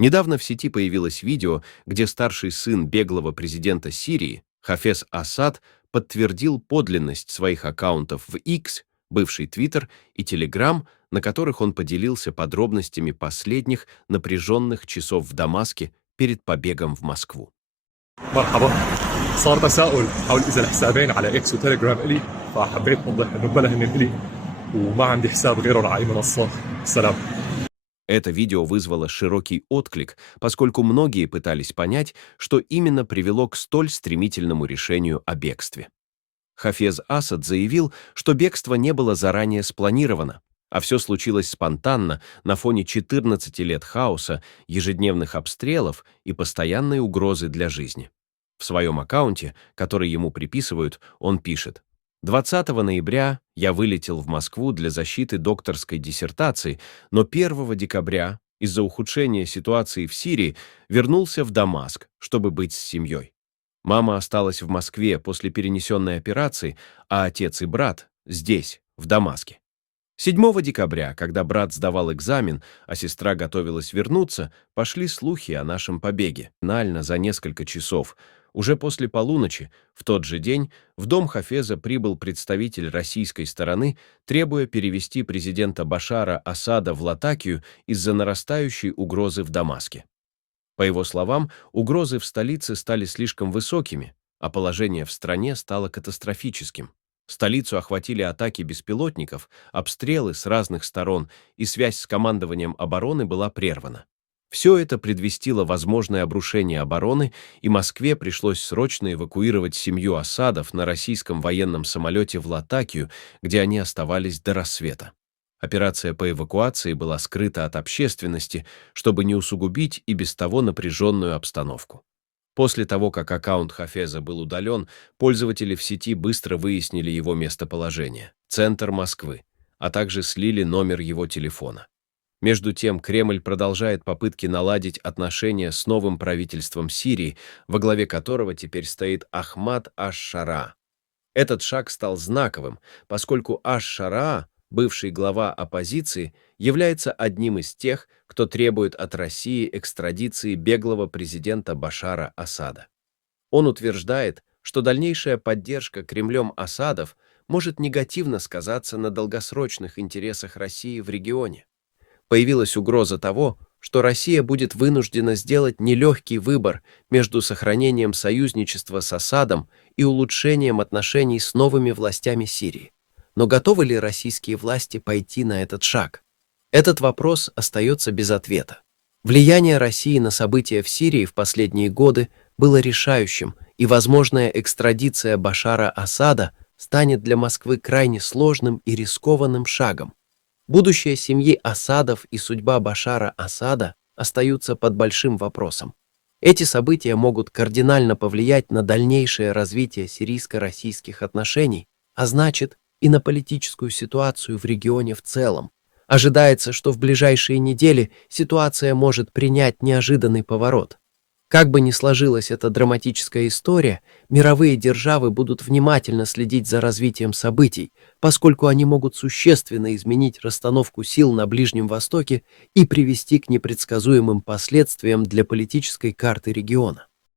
Недавно в сети появилось видео, где старший сын беглого президента Сирии, Хафез Асад, подтвердил подлинность своих аккаунтов в X, бывший Twitter, и Telegram, на которых он поделился подробностями последних напряженных часов в Дамаске перед побегом в Москву. مرحبا. صار تساؤل حول اذا الحسابين على اكس وتليجرام الي، فحبيت اوضح انه بلا هن الي وما عندي حساب غيرهم على اي منصه. سلام. Это видео вызвало широкий отклик, поскольку многие пытались понять, что именно привело к столь стремительному решению о бегстве. Хафез Асад заявил, что бегство не было заранее спланировано, а все случилось спонтанно на фоне 14 лет хаоса, ежедневных обстрелов и постоянной угрозы для жизни. В своем аккаунте, который ему приписывают, он пишет: «20 ноября я вылетел в Москву для защиты докторской диссертации, но 1 декабря из-за ухудшения ситуации в Сирии вернулся в Дамаск, чтобы быть с семьей. Мама осталась в Москве после перенесенной операции, а отец и брат здесь, в Дамаске. 7 декабря, когда брат сдавал экзамен, а сестра готовилась вернуться, пошли слухи о нашем побеге. Финально за несколько часов, уже после полуночи, в тот же день, в дом Хафеза прибыл представитель российской стороны, требуя перевести президента Башара Асада в Латакию из-за нарастающей угрозы в Дамаске. По его словам, угрозы в столице стали слишком высокими, а положение в стране стало катастрофическим. Столицу охватили атаки беспилотников, обстрелы с разных сторон, и связь с командованием обороны была прервана. Все это предвестило возможное обрушение обороны, и Москве пришлось срочно эвакуировать семью Асадов на российском военном самолете в Латакию, где они оставались до рассвета. Операция по эвакуации была скрыта от общественности, чтобы не усугубить и без того напряженную обстановку. После того, как аккаунт Хафеза был удален, пользователи в сети быстро выяснили его местоположение — центр Москвы, а также слили номер его телефона. Между тем, Кремль продолжает попытки наладить отношения с новым правительством Сирии, во главе которого теперь стоит Ахмад аш-Шара. Этот шаг стал знаковым, поскольку аш-Шара, бывший глава оппозиции, является одним из тех, кто требует от России экстрадиции беглого президента Башара Асада. Он утверждает, что дальнейшая поддержка Кремлем Асадов может негативно сказаться на долгосрочных интересах России в регионе. Появилась угроза того, что Россия будет вынуждена сделать нелегкий выбор между сохранением союзничества с Асадом и улучшением отношений с новыми властями Сирии. Но готовы ли российские власти пойти на этот шаг? Этот вопрос остается без ответа. Влияние России на события в Сирии в последние годы было решающим, и возможная экстрадиция Башара Асада станет для Москвы крайне сложным и рискованным шагом. Будущее семьи Асадов и судьба Башара Асада остаются под большим вопросом. Эти события могут кардинально повлиять на дальнейшее развитие сирийско-российских отношений, а значит, и на политическую ситуацию в регионе в целом. Ожидается, что в ближайшие недели ситуация может принять неожиданный поворот. Как бы ни сложилась эта драматическая история, мировые державы будут внимательно следить за развитием событий, поскольку они могут существенно изменить расстановку сил на Ближнем Востоке и привести к непредсказуемым последствиям для политической карты региона.